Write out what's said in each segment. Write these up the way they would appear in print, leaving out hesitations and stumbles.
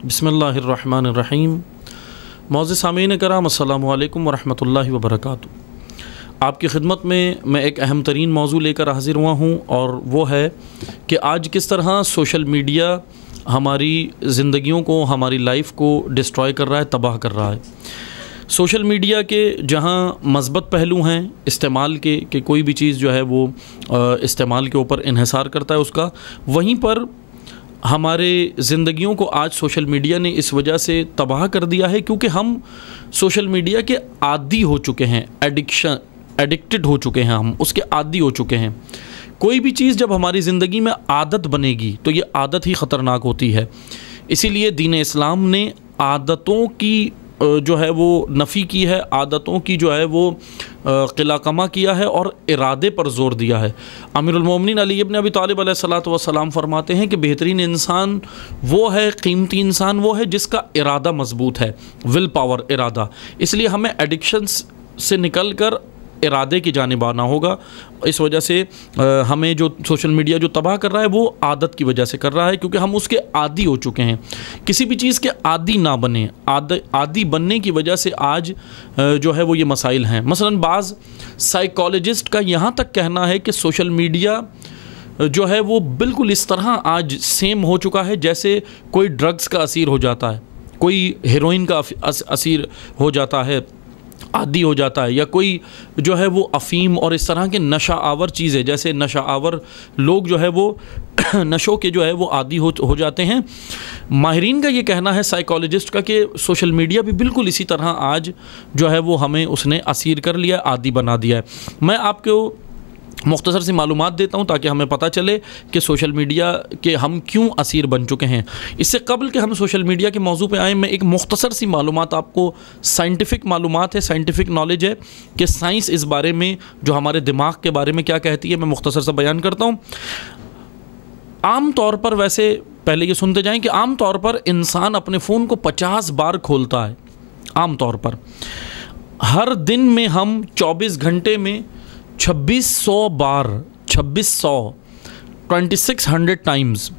बिस्मिल्लाहिर्रहमानिर्रहीम। मौज़िज़ सामीन कराम, अस्सलामु अलैकुम वरहमतुल्लाहि वबरकातुहू। आपकी खिदमत में मैं एक अहम तरीन मौजू लेकर हाज़िर हुआ हूँ और वो है कि आज किस तरह सोशल मीडिया हमारी ज़िंदगियों को, हमारी लाइफ को डिस्ट्रॉय कर रहा है, तबाह कर रहा है। सोशल मीडिया के जहाँ मस्बत पहलू हैं इस्तेमाल के, कि कोई भी चीज़ जो है वो इस्तेमाल के ऊपर इन्हिसार करता है उसका, वहीं पर हमारे ज़िंदगियों को आज सोशल मीडिया ने इस वजह से तबाह कर दिया है क्योंकि हम सोशल मीडिया के आदी हो चुके हैं, एडिक्टेड हो चुके हैं, हम उसके आदी हो चुके हैं। कोई भी चीज़ जब हमारी ज़िंदगी में आदत बनेगी तो ये आदत ही ख़तरनाक होती है। इसीलिए दीन इस्लाम ने आदतों की जो है वो नफ़ी की है, आदतों की जो है वो क़िलाकमा किया है और इरादे पर ज़ोर दिया है। अमीरुल मोमिनीन अली इब्न अबी तालिब अलैहिस्सलातु वस्सलाम फरमाते हैं कि बेहतरीन इंसान वो है, क़ीमती इंसान वो है जिसका इरादा मज़बूत है, विल पावर, इरादा। इसलिए हमें एडिक्शंस से निकल कर इरादे की जानिब आना होगा। इस वजह से हमें जो सोशल मीडिया जो तबाह कर रहा है वो आदत की वजह से कर रहा है, क्योंकि हम उसके आदी हो चुके हैं। किसी भी चीज़ के आदी ना बने, आदी बनने की वजह से आज जो है वो ये मसाइल हैं। मसलन बाज़ साइकोलॉजिस्ट का यहाँ तक कहना है कि सोशल मीडिया जो है वो बिल्कुल इस तरह आज सेम हो चुका है जैसे कोई ड्रग्स का असीर हो जाता है, कोई हेरोइन का असीर हो जाता है, आदी हो जाता है, या कोई जो है वो अफ़ीम और इस तरह के नशा आवर चीज़ें, जैसे नशा आवर लोग जो है वो नशों के जो है वो आदी हो जाते हैं। माहिरीन का ये कहना है, साइकोलॉजिस्ट का, कि सोशल मीडिया भी बिल्कुल इसी तरह आज जो है वो हमें उसने असीर कर लिया, आदी बना दिया है। मैं आपको मुख्तसर सी मालूमात देता हूँ ताकि हमें पता चले कि सोशल मीडिया के हम क्यों असीर बन चुके हैं। इससे कबल कि हम सोशल मीडिया के मौजू पे आएँ, मैं एक मुख्तसर सी मालूमात आपको, साइंटिफिक मालूमात है, साइंटिफिक नॉलेज है कि साइंस इस बारे में जो हमारे दिमाग के बारे में क्या कहती है, मैं मुख्तसर सा बयान करता हूँ। आम तौर पर, वैसे पहले ये सुनते जाएँ कि आम तौर पर इंसान अपने फ़ोन को 50 बार खोलता है। आम तौर पर हर दिन में हम 24 घंटे में 2600 बार, 2600 टाइम्स,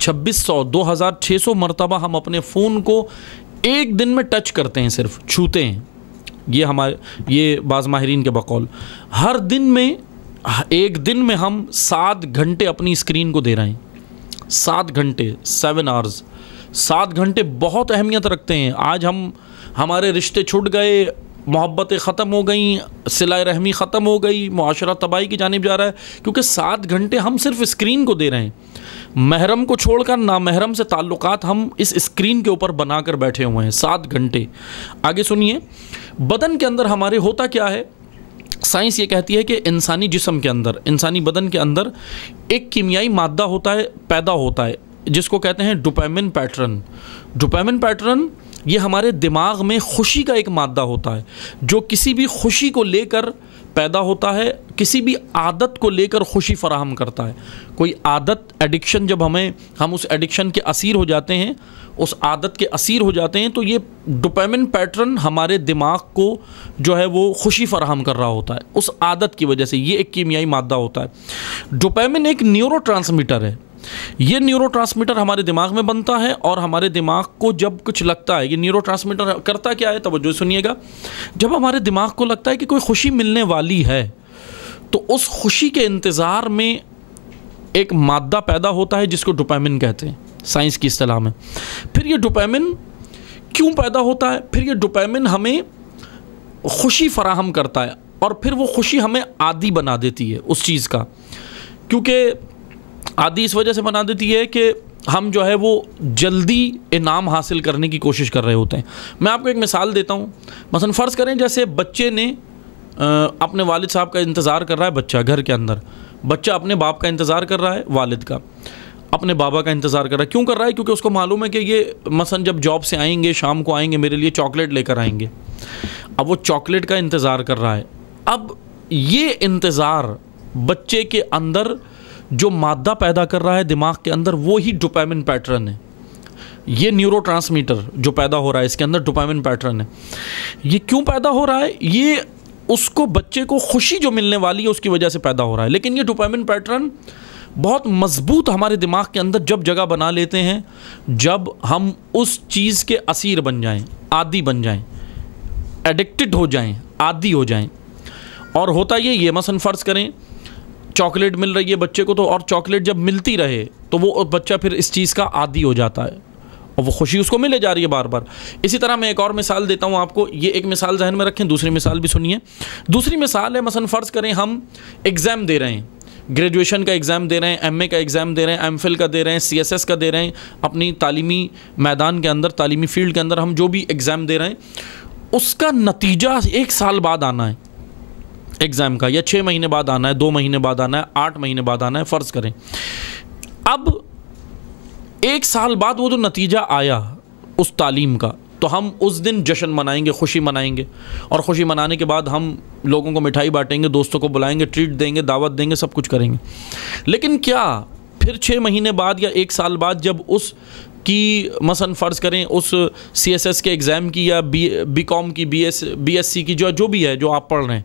2600 मरतबा हम अपने फ़ोन को एक दिन में टच करते हैं, सिर्फ छूते हैं। ये बाज़ माहिरीन के बकौल हर दिन में, एक दिन में हम 7 घंटे अपनी स्क्रीन को दे रहे हैं। 7 घंटे, 7 आवर्स, 7 घंटे बहुत अहमियत रखते हैं। आज हमारे रिश्ते छूट गए, मोहब्बतें ख़त्म हो गई, सिला रहमी ख़त्म हो गई, मुआशरा तबाही की जानिब जा रहा है, क्योंकि 7 घंटे हम सिर्फ स्क्रीन को दे रहे हैं। महरम को छोड़कर नामहरम से ताल्लुकात हम इस स्क्रीन के ऊपर बना कर बैठे हुए हैं 7 घंटे। आगे सुनिए, बदन के अंदर हमारे होता क्या है। साइंस ये कहती है कि इंसानी जिस्म के अंदर, इंसानी बदन के अंदर एक कीमियाई मादा होता है, पैदा होता है, जिसको कहते हैं डोपामिन पैटर्न। डोपामिन पैटर्न ये हमारे दिमाग में खुशी का एक मादा होता है जो किसी भी खुशी को लेकर पैदा होता है, किसी भी आदत को लेकर खुशी फराहम करता है। कोई आदत, एडिक्शन, जब हम उस एडिक्शन के असीर हो जाते हैं, उस आदत के असीर हो जाते हैं, तो ये डोपामिन पैटर्न हमारे दिमाग को जो है वो खुशी फराहम कर रहा होता है उस आदत की वजह से। ये एक कीमियाई मादा होता है। डोपामिन एक न्यूरोट्रांसमीटर है। ये न्यूरोट्रांसमीटर हमारे दिमाग में बनता है और हमारे दिमाग को जब कुछ लगता है, ये न्यूरोट्रांसमीटर करता क्या है, तवज्जो सुनिएगा। जब हमारे दिमाग को लगता है कि कोई खुशी मिलने वाली है, तो उस खुशी के इंतज़ार में एक मादा पैदा होता है जिसको डोपामिन कहते हैं साइंस की इस्तिलाह में। फिर ये डोपामिन क्यों पैदा होता है, फिर ये डोपामिन हमें खुशी फराहम करता है और फिर वो खुशी हमें आदी बना देती है उस चीज़ का। क्योंकि आदि इस वजह से बना देती है कि हम जो है वो जल्दी इनाम हासिल करने की कोशिश कर रहे होते हैं। मैं आपको एक मिसाल देता हूँ। मसलन फ़र्ज़ करें जैसे बच्चे ने अपने वालिद साहब का इंतज़ार कर रहा है, बच्चा घर के अंदर, बच्चा अपने बाप का इंतज़ार कर रहा है, वालिद का, अपने बाबा का इंतज़ार कर रहा है। क्यों कर रहा है? क्योंकि उसको मालूम है कि ये मसलन जब जॉब से आएंगे, शाम को आएंगे, मेरे लिए चॉकलेट लेकर आएंगे। अब वो चॉकलेट का इंतज़ार कर रहा है। अब ये इंतज़ार बच्चे के अंदर जो मादा पैदा कर रहा है दिमाग के अंदर, वो ही डोपामिन पैटर्न है। ये न्यूरोट्रांसमीटर जो पैदा हो रहा है, इसके अंदर डोपामिन पैटर्न है। ये क्यों पैदा हो रहा है? ये उसको, बच्चे को खुशी जो मिलने वाली है उसकी वजह से पैदा हो रहा है। लेकिन ये डोपामिन पैटर्न बहुत मजबूत हमारे दिमाग के अंदर जब जगह बना लेते हैं, जब हम उस चीज़ के असीर बन जाएं, आदी बन जाएं, एडिक्टेड हो जाएं, आदी हो जाएं। और होता ये मसलन फ़र्ज़ करें चॉकलेट मिल रही है बच्चे को, तो और चॉकलेट जब मिलती रहे तो वो बच्चा फिर इस चीज़ का आदी हो जाता है और वो खुशी उसको मिले जा रही है बार बार। इसी तरह मैं एक और मिसाल देता हूँ आपको, ये एक मिसाल जहन में रखें, दूसरी मिसाल भी सुनिए। दूसरी मिसाल है, मसलन फ़र्ज़ करें हम एग्ज़ाम दे रहे हैं, ग्रेजुएशन का एग्ज़ाम दे रहे हैं, एमए का एग्ज़ाम दे रहे हैं, एमफिल का दे रहे हैं, सीएसएस का दे रहे हैं, अपनी तालीमी मैदान के अंदर, तालीमी फ़ील्ड के अंदर हम जो भी एग्ज़ाम दे रहे हैं उसका नतीजा 1 साल बाद आना है एग्ज़ाम का, या 6 महीने बाद आना है, 2 महीने बाद आना है, 8 महीने बाद आना है, फ़र्ज़ करें। अब 1 साल बाद वो जो नतीजा आया उस तालीम का, तो हम उस दिन जश्न मनाएंगे, खुशी मनाएंगे, और खुशी मनाने के बाद हम लोगों को मिठाई बांटेंगे, दोस्तों को बुलाएंगे, ट्रीट देंगे, दावत देंगे, सब कुछ करेंगे। लेकिन क्या फिर 6 महीने बाद या 1 साल बाद जब उस की मसलन फ़र्ज़ करें उस सीएसएस के एग्ज़ाम की या बीकॉम की, बीएससी की, जो भी है जो आप पढ़ रहे हैं,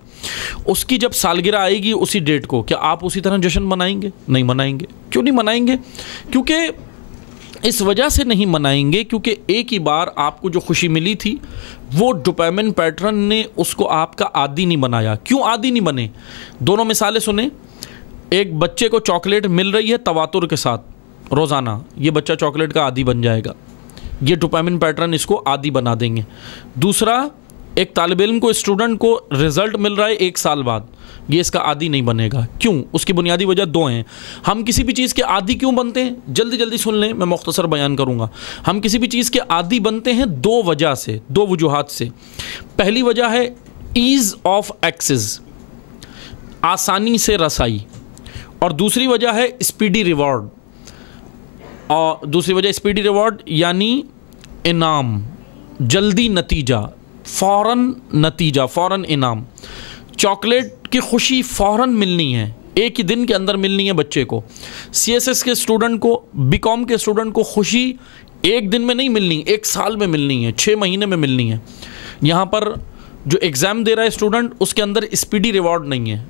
उसकी जब सालगिरह आएगी उसी डेट को, क्या आप उसी तरह जश्न मनाएंगे? नहीं मनाएंगे। क्यों नहीं मनाएंगे? क्योंकि इस वजह से नहीं मनाएंगे क्योंकि एक ही बार आपको जो खुशी मिली थी वो डोपामिन पैटर्न ने उसको आपका आदी नहीं बनाया। क्यों आदी नहीं बने? दोनों मिसालें सुने। एक बच्चे को चॉकलेट मिल रही है तवातुर के साथ रोज़ाना, ये बच्चा चॉकलेट का आदी बन जाएगा, ये डोपामिन पैटर्न इसको आदी बना देंगे। दूसरा, एक तालिब इल्म को, स्टूडेंट को रिज़ल्ट मिल रहा है 1 साल बाद, ये इसका आदी नहीं बनेगा। क्यों? उसकी बुनियादी वजह 2 हैं। हम किसी भी चीज़ के आदी क्यों बनते हैं? जल्दी जल्दी सुन लें, मैं मुख्तसर बयान करूँगा। हम किसी भी चीज़ के आदी बनते हैं 2 वजह से, 2 वजूहात से। पहली वजह है ईज़ ऑफ एक्सेस, आसानी से रसाई, और दूसरी वजह है स्पीडी रिवॉर्ड। और दूसरी वजह स्पीडी रिवॉर्ड यानी इनाम, जल्दी नतीजा, फ़ौरन नतीजा, फ़ौरन इनाम। चॉकलेट की खुशी फ़ौरन मिलनी है, एक ही दिन के अंदर मिलनी है बच्चे को। सीएसएस के स्टूडेंट को, बीकॉम के स्टूडेंट को खुशी 1 दिन में नहीं मिलनी, 1 साल में मिलनी है, 6 महीने में मिलनी है। यहाँ पर जो एग्ज़ाम दे रहा है स्टूडेंट, उसके अंदर स्पीडी रिवॉर्ड नहीं है,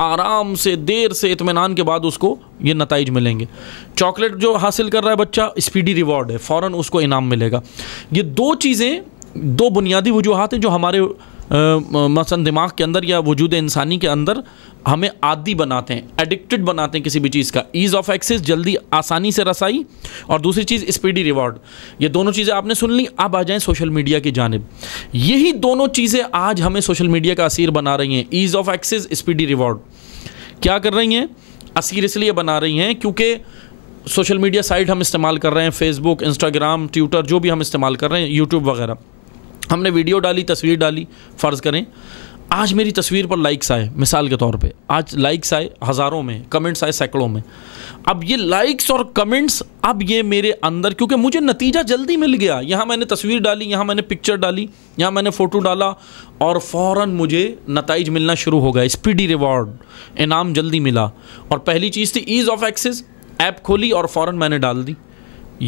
आराम से, देर से, इत्मीनान के बाद उसको ये नताइज मिलेंगे। चॉकलेट जो हासिल कर रहा है बच्चा, स्पीडी रिवॉर्ड है, फ़ौरन उसको इनाम मिलेगा। ये 2 चीज़ें, 2 बुनियादी वजूहात हैं जो हमारे मसलन दिमाग के अंदर या वजूद इंसानी के अंदर हमें आदी बनाते हैं, एडिक्टेड बनाते हैं किसी भी चीज़ का। ईज़ ऑफ एक्सेस, जल्दी आसानी से रसाई, और दूसरी चीज़ स्पीडी रिवॉर्ड। ये दोनों चीज़ें आपने सुन ली। अब आ जाएं सोशल मीडिया की जानिब। यही दोनों चीज़ें आज हमें सोशल मीडिया का असीर बना रही हैं। Ease of access, speedy reward क्या कर रही हैं? असीर इसलिए बना रही हैं क्योंकि सोशल मीडिया साइट हम इस्तेमाल कर रहे हैं, फेसबुक, इंस्टाग्राम, ट्विटर, जो भी हम इस्तेमाल कर रहे हैं, यूट्यूब वगैरह। हमने वीडियो डाली, तस्वीर डाली, फ़र्ज़ करें आज मेरी तस्वीर पर लाइक्स आए, मिसाल के तौर पे आज लाइक्स आए हज़ारों में, कमेंट्स आए सैकड़ों में। अब ये लाइक्स और कमेंट्स, अब ये मेरे अंदर, क्योंकि मुझे नतीजा जल्दी मिल गया, यहाँ मैंने तस्वीर डाली, यहाँ मैंने पिक्चर डाली, यहाँ मैंने फ़ोटो डाला, और फ़ौरन मुझे नताइज मिलना शुरू हो गया, स्पीडी रिवॉर्ड, इनाम जल्दी मिला। और पहली चीज़ थी ईज़ ऑफ एक्सेस, ऐप खोली और फ़ौरन मैंने डाल दी।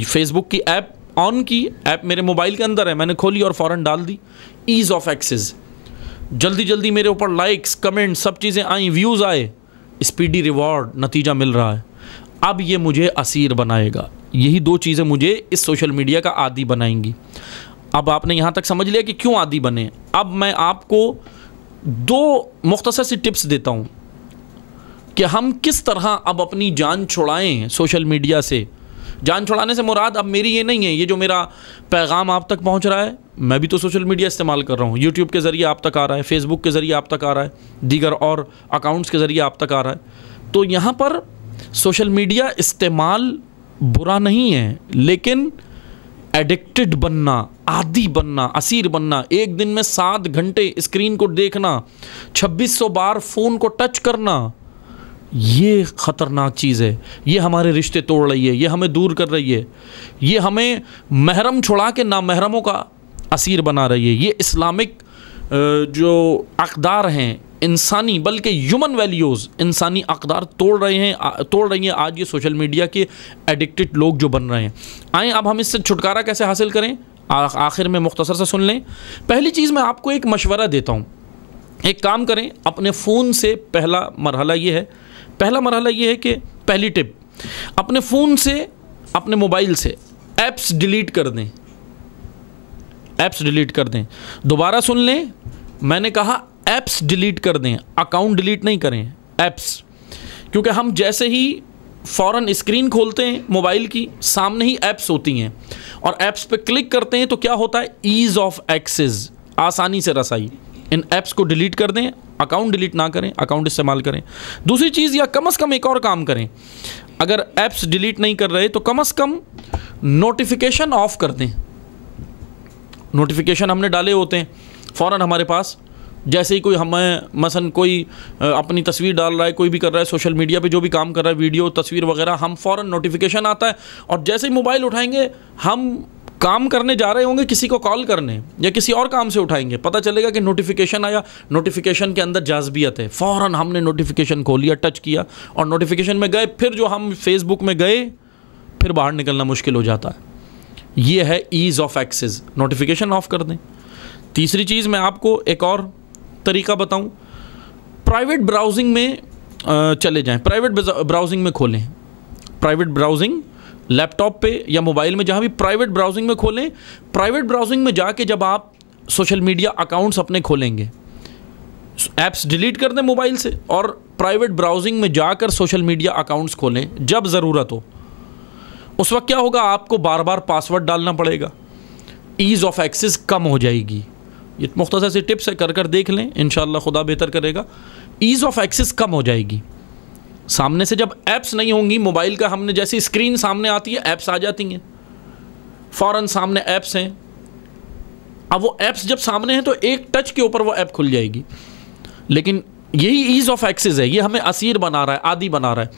फेसबुक की ऐप ऑन की, ऐप मेरे मोबाइल के अंदर है, मैंने खोली और फ़ौरन डाल दी। ईज़ ऑफ एक्सेस, जल्दी जल्दी मेरे ऊपर लाइक्स, कमेंट, सब चीज़ें आई, व्यूज़ आए, स्पीडी रिवॉर्ड, नतीजा मिल रहा है। अब ये मुझे असीर बनाएगा। यही 2 चीज़ें मुझे इस सोशल मीडिया का आदी बनाएंगी। अब आपने यहाँ तक समझ लिया कि क्यों आदी बने। अब मैं आपको 2 मुख्तसर सी टिप्स देता हूँ कि हम किस तरह अब अपनी जान छुड़ाएँ सोशल मीडिया से। जान छुड़ाने से मुराद अब मेरी ये नहीं है, ये जो मेरा पैगाम आप तक पहुंच रहा है, मैं भी तो सोशल मीडिया इस्तेमाल कर रहा हूँ। यूट्यूब के ज़रिए आप तक आ रहा है, फेसबुक के ज़रिए आप तक आ रहा है, दीगर और अकाउंट्स के ज़रिए आप तक आ रहा है। तो यहाँ पर सोशल मीडिया इस्तेमाल बुरा नहीं है, लेकिन एडिक्टेड बनना, आदी बनना, असीर बनना, एक दिन में 7 घंटे स्क्रीन को देखना, 2600 बार फ़ोन को टच करना, ये ख़तरनाक चीज़ है। ये हमारे रिश्ते तोड़ रही है, ये हमें दूर कर रही है, ये हमें महरम छुड़ा के नामहरमों का असीर बना रही है। ये इस्लामिक जो अक़दार हैं, इंसानी, बल्कि ह्यूमन वैल्यूज़, इंसानी अक़दार तोड़ रही हैं आज ये सोशल मीडिया के एडिक्टेड लोग जो बन रहे हैं। आएँ अब हम इससे छुटकारा कैसे हासिल करें, आखिर में मुख्तसर से सुन लें। पहली चीज़ मैं आपको एक मशवरा देता हूँ, एक काम करें, अपने फ़ोन से पहला मरहला ये है, पहला मरहला ये है कि पहली टिप, अपने फ़ोन से, अपने मोबाइल से ऐप्स डिलीट कर दें, ऐप्स डिलीट कर दें। दोबारा सुन लें, मैंने कहा ऐप्स डिलीट कर दें, अकाउंट डिलीट नहीं करें, ऐप्स। क्योंकि हम जैसे ही फ़ौरन स्क्रीन खोलते हैं मोबाइल की, सामने ही ऐप्स होती हैं और ऐप्स पे क्लिक करते हैं तो क्या होता है, ईज़ ऑफ एक्सेस, आसानी से रसाई। इन ऐप्स को डिलीट कर दें, अकाउंट डिलीट ना करें, अकाउंट इस्तेमाल करें। दूसरी चीज़, या कम से कम एक और काम करें, अगर ऐप्स डिलीट नहीं कर रहे तो कम से कम नोटिफिकेशन ऑफ कर दें। नोटिफिकेशन हमने डाले होते हैं, फ़ौरन हमारे पास जैसे ही कोई हमें मसलन कोई अपनी तस्वीर डाल रहा है, कोई भी कर रहा है सोशल मीडिया पे, जो भी काम कर रहा है, वीडियो तस्वीर वगैरह, हम फ़ौरन नोटिफिकेशन आता है और जैसे ही मोबाइल उठाएंगे, हम काम करने जा रहे होंगे, किसी को कॉल करने या किसी और काम से उठाएंगे, पता चलेगा कि नोटिफिकेशन आया, नोटिफिकेशन के अंदर जाज़बियत है, फ़ौरन हमने नोटिफिकेशन खोल लिया, टच किया और नोटिफिकेशन में गए, फिर जो हम फेसबुक में गए, फिर बाहर निकलना मुश्किल हो जाता है। ये है ease of access, notification off कर दें। तीसरी चीज़ मैं आपको एक और तरीका बताऊं, प्राइवेट ब्राउजिंग में चले जाएं, प्राइवेट ब्राउजिंग में खोलें, प्राइवेट ब्राउजिंग लैपटॉप पे या मोबाइल में, जहाँ भी प्राइवेट ब्राउजिंग में खोलें। प्राइवेट ब्राउजिंग में जाके जब आप सोशल मीडिया अकाउंट्स अपने खोलेंगे, ऐप्स डिलीट कर दें मोबाइल से और प्राइवेट ब्राउजिंग में जाकर सोशल मीडिया अकाउंट्स खोलें जब ज़रूरत हो। उस वक्त क्या होगा, आपको बार बार पासवर्ड डालना पड़ेगा, ईज़ ऑफ एक्सेस कम हो जाएगी। ये मुख्तसर सी टिप्स है, कर देख लें, इंशाअल्लाह खुदा बेहतर करेगा। ईज़ ऑफ एक्सेस कम हो जाएगी। सामने से जब ऐप्स नहीं होंगी मोबाइल का, हमने जैसी स्क्रीन सामने आती है ऐप्स आ जाती हैं, फ़ौरन सामने ऐप्स हैं। अब वो ऐप्स जब सामने हैं तो एक टच के ऊपर वो ऐप खुल जाएगी। लेकिन यही ईज़ ऑफ एक्सेस है, ये हमें असीर बना रहा है, आदी बना रहा है।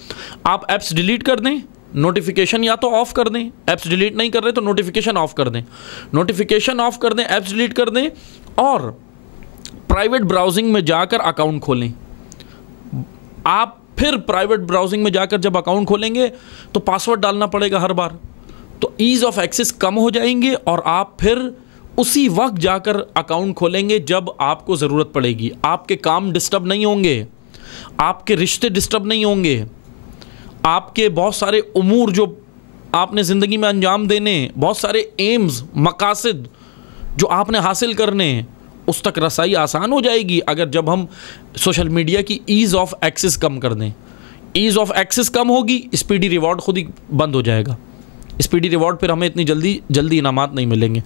आप ऐप्स डिलीट कर दें, नोटिफिकेशन या तो ऑफ़ कर दें, ऐप्स डिलीट नहीं कर रहे तो नोटिफिकेशन ऑफ़ कर दें, नोटिफिकेशन ऑफ़ कर दें, ऐप्स डिलीट कर दें और प्राइवेट ब्राउजिंग में जाकर अकाउंट खोलें। आप फिर प्राइवेट ब्राउजिंग में जाकर जब अकाउंट खोलेंगे तो पासवर्ड डालना पड़ेगा हर बार, तो ईज़ ऑफ एक्सेस कम हो जाएंगे और आप फिर उसी वक्त जाकर अकाउंट खोलेंगे जब आपको ज़रूरत पड़ेगी। आपके काम डिस्टर्ब नहीं होंगे, आपके रिश्ते डिस्टर्ब नहीं होंगे, आपके बहुत सारे उमूर जो आपने ज़िंदगी में अंजाम देने, बहुत सारे एम्स, मकासद जो आपने हासिल करने, उस तक रसाई आसान हो जाएगी अगर जब हम सोशल मीडिया की ईज़ ऑफ एक्सेस कम कर दें। ईज़ ऑफ एक्सेस कम होगी, स्पीडी रिवॉर्ड खुद ही बंद हो जाएगा। स्पीडी रिवॉर्ड पर हमें इतनी जल्दी इनामात नहीं मिलेंगे।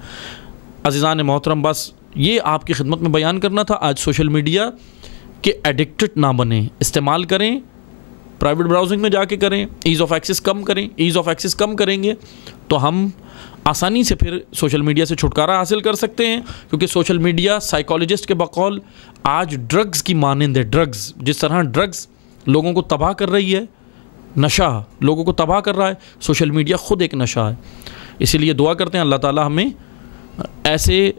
अज़ीज़ान मोहतरम, बस ये आपकी खिदमत में बयान करना था। आज सोशल मीडिया के एडिक्टेड ना बने, इस्तेमाल करें, प्राइवेट ब्राउजिंग में जाके करें, ईज़ ऑफ एक्सेस कम करें। ईज़ ऑफ एक्सेस कम करेंगे तो हम आसानी से फिर सोशल मीडिया से छुटकारा हासिल कर सकते हैं, क्योंकि सोशल मीडिया साइकोलॉजिस्ट के बकौल आज ड्रग्स की मानंद है। ड्रग्स, जिस तरह ड्रग्स लोगों को तबाह कर रही है, नशा लोगों को तबाह कर रहा है, सोशल मीडिया ख़ुद एक नशा है। इसीलिए दुआ करते हैं अल्लाह ताला हमें ऐसे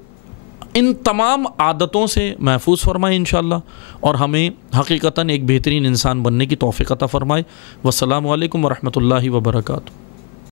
इन तमाम आदतों से महफूज फरमाए इंशाअल्लाह, और हमें हकीकतन एक बेहतरीन इंसान बनने की तौफ़ीक़ अता फ़रमाए। वस्सलामु अलैकुम वरहमतुल्लाहि वबरकातुहू।